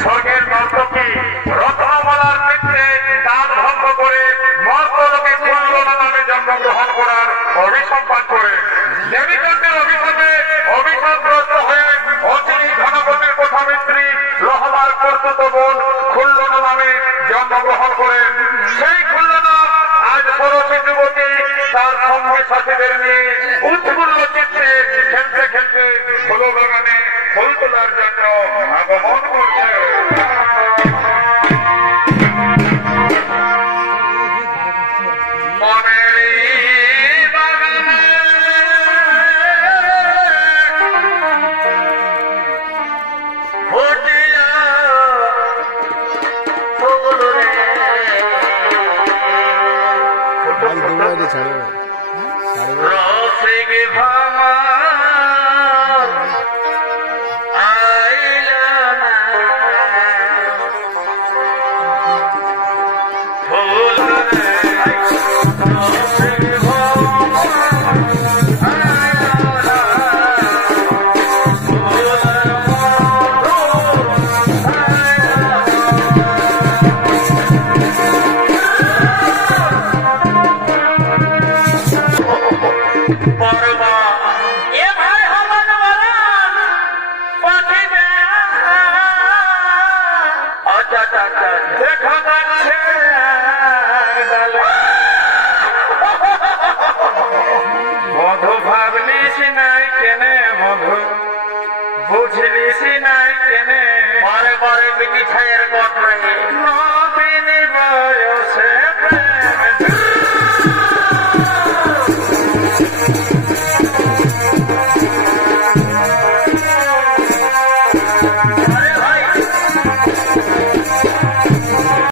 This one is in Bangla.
স্বর্গের নর্তকী রত্নমালার নৃত্যে তার ভঙ্গ করে মর্তলোকে কুণ্ডলা নামে জন্মগ্রহণ করার অভিসম্পাদ করে দেবীকান্তের অভিশাপে অভিশাপগ্রস্ত হয়ে অচিরি ঘনপতির প্রথামিত্রী লহমার কর্তুত বোন খুল্লনা নামে জন্মগ্রহণ করে সেই খুল্লনা আজ ষোড়শী যুবতী তার সঙ্গী সাথীদের নিয়ে উৎফুল্ল চিত্তে খেলতে খেলতে ফুল বাগানে ফুল তোলার জন্য আগমন করছে। মধু ভাবলিস নাই কেনে মধু বুঝলিস নাই কেনে বারে বারে বিটি ছায়ের গত